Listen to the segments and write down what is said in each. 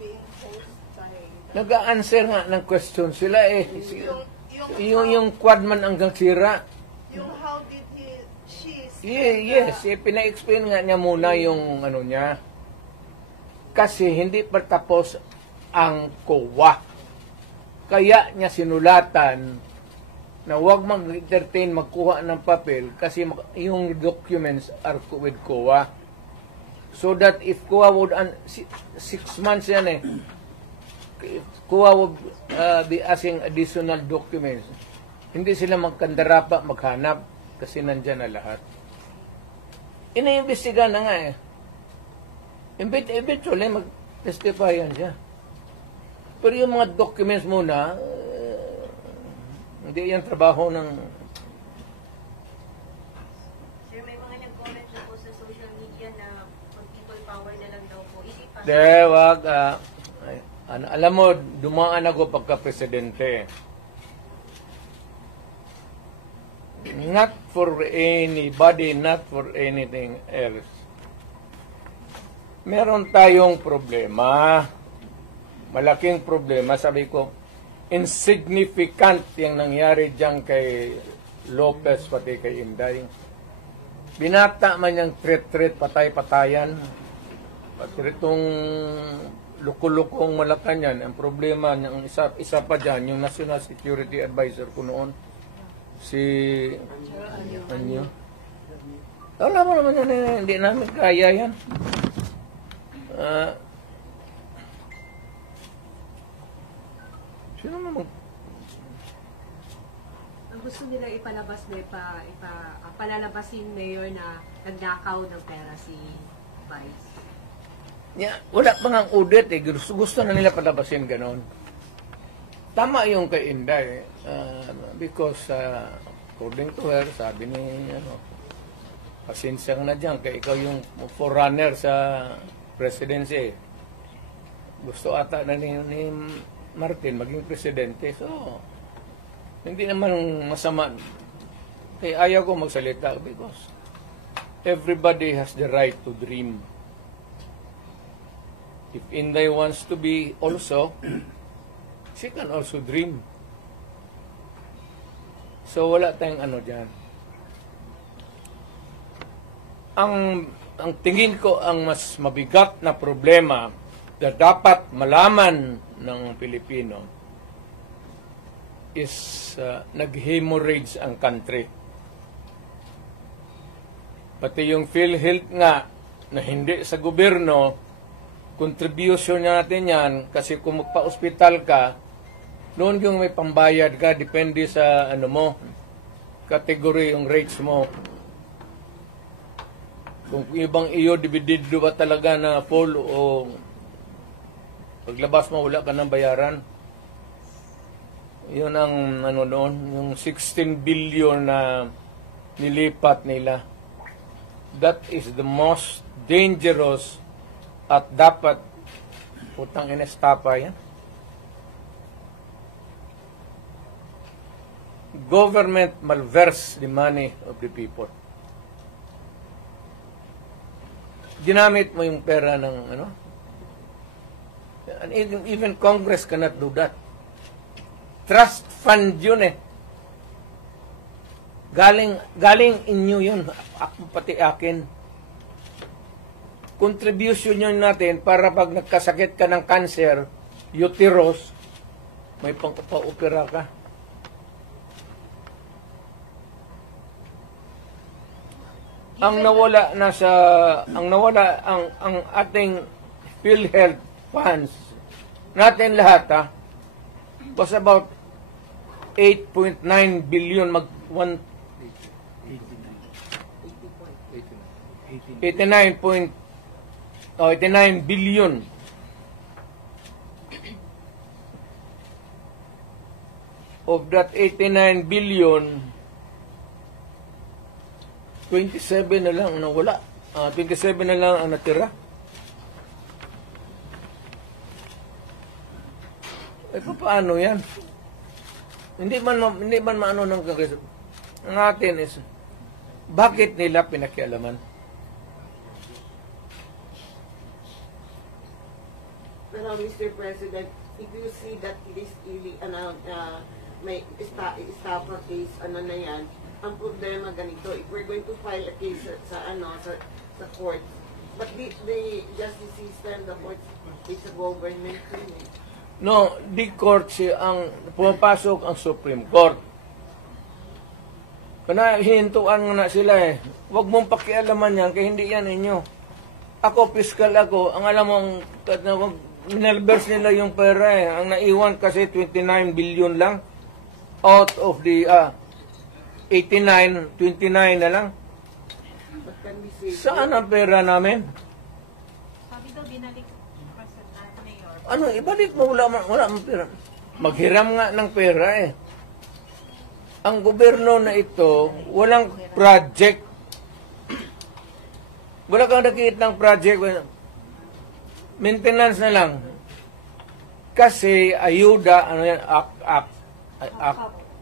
being posed by... Nag-a-answer nga ng question sila eh. Yung quad man hanggang sira. Yung how did she... Yes, pina-explain nga niya muna yung ano niya. Kasi hindi pa tapos ang COA. Kaya niya sinulatan na huwag mag-entertain, magkuha ng papel kasi yung documents are with COA. So that if COA would, 6 months yan eh, if COA would be asking additional documents, hindi sila magkandarapa, maghanap kasi nandyan na lahat. Ina-investiga na nga eh. Eventually, mag-testify yan siya. Pero yung mga documents muna, hindi yan trabaho ng... Sir, may mga nag-comment na po sa social media na people power na lang daw po. Isipan. Wag. Alam mo, dumaan ako pagka-presidente. Not for anybody, not for anything else. Meron tayong problema. Malaking problema. Sabi ko, insignificant yung nangyari dyan kay Lopez pati kay Inday. Binata man yung threat, patay-patayan. Pati itong lukulukong Malacanang, ang problema ng isa pa dyan, yung National Security Advisor ko noon, si Anyo. Alam mo naman yan, hindi namin kaya yan. Sino naman? Ang gusto nila ipalabas na palalabasin mayor na nagnakaw ng pera si Vice. Yeah, wala pa nga audit eh. Gusto na nila palabasin ganon. Tama yung kay Inday. Because according to her, sabi ni pasensya na dyan kaya ikaw yung forerunner sa presidency. Gusto ata na ni Martin maging presidente. So, hindi naman masama. Kaya ayaw ko magsalita because everybody has the right to dream. If Inday wants to be also, she can also dream. So, wala tayong ano dyan. Ang tingin ko ang mas mabigat na problema na dapat malaman ng Pilipino is nag-hemorrhage ang country. Pati yung PhilHealth nga na hindi sa gobyerno, contribution natin yan kasi kung magpa-hospital ka, noon yung may pambayad ka, depende sa ano mo, category yung rates mo. Kung ibang iyo, dividido ba talaga na full o paglabas mo, wala ka ng bayaran. Yun ang ano noon, yung 16 billion na nilipat nila. That is the most dangerous at dapat putang inestapa yan. Government malverse the money of the people. Ginamit mo yung pera ng ano? And even Congress cannot do that. Trust fund yun eh. Galing inyo yun. Pati akin. Contribution yun natin para pag nagkasakit ka ng cancer, uterus, may pang-opera ka. Ang ating PhilHealth funds natin lahat was about 8.9 billion 89 billion. Of that 89 billion, 27 na lang nawala. 27 na lang ang natira. Paano yan? Hindi man maano ng Kongreso. Ang atin is, bakit nila pinakialaman? Pero Mr. President, if you see that it is really, may estafa case, na yan, ang problema ganito, if we're going to file a case sa court, but the justice system, the court is a government thing. No, di court ang pumapasok ang Supreme Court. Kana hihintuan nga na sila eh. Huwag mong pakialaman yan, kaya hindi yan inyo. Ako, fiscal ako, ang alam mong, minalbers nila yung pera eh. Ang naiwan kasi 29 billion lang. Out of the 89, 29 na lang. But can we say, Saan ang pera namin? Sabi daw, binalik pa sa mayor. Ano, ibalik mo, wala mang pera. Maghiram nga ng pera eh. Ang gobyerno na ito, walang project. Wala kang nakikita ng project. Maintenance na lang. Kasi ayuda, ano yan,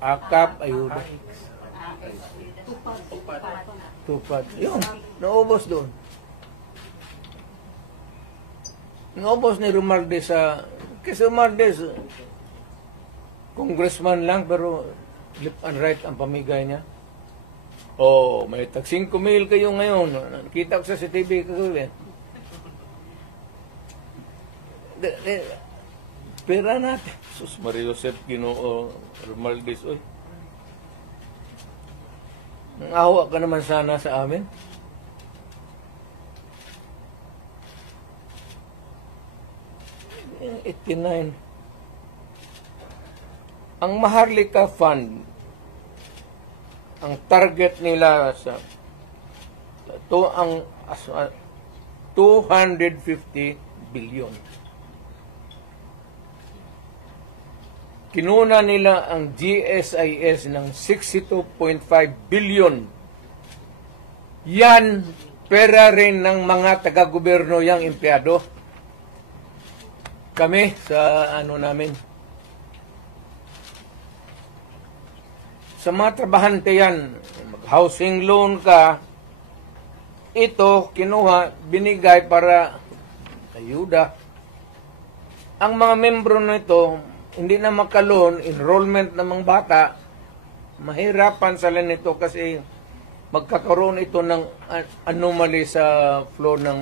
akap, ayuda. Tupad. Yun, naubos doon. Naubos ni Romualdez sa... Kasi Romualdez, congressman lang, pero left and right ang pamigay niya. Oh, may tag 5,000 kayo ngayon. Nakita ko sa CCTV kagabi. Pera natin. Sus Maria Joseph Ginoo Romualdez, oy. Nangawa ka naman sana sa amin. Yung 89. Ang Maharlika Fund, ang target nila sa ang 250 billion. Kinuna nila ang GSIS ng 62.5 billion. Yan, pera rin ng mga taga-gobyerno yang empleyado. Kami sa namin. Sa mga trabahante yan, mag-housing loan ka, ito, kinuha, binigay para ayuda. Ang mga membro nito, hindi na makaloon, enrollment ng mga bata, mahirapan sila nito kasi magkakaroon ito ng anomaly sa flow ng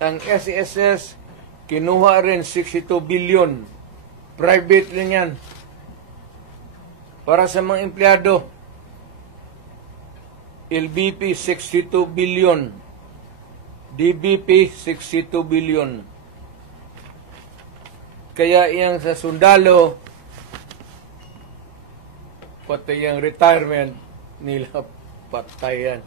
ang SESS, kinuha rin 62 billion. Private rin yan. Para sa mga empleyado, LBP 62 billion. DBP 62 billion. Kaya iyang sa sundalo, pati yung retirement nila patayan.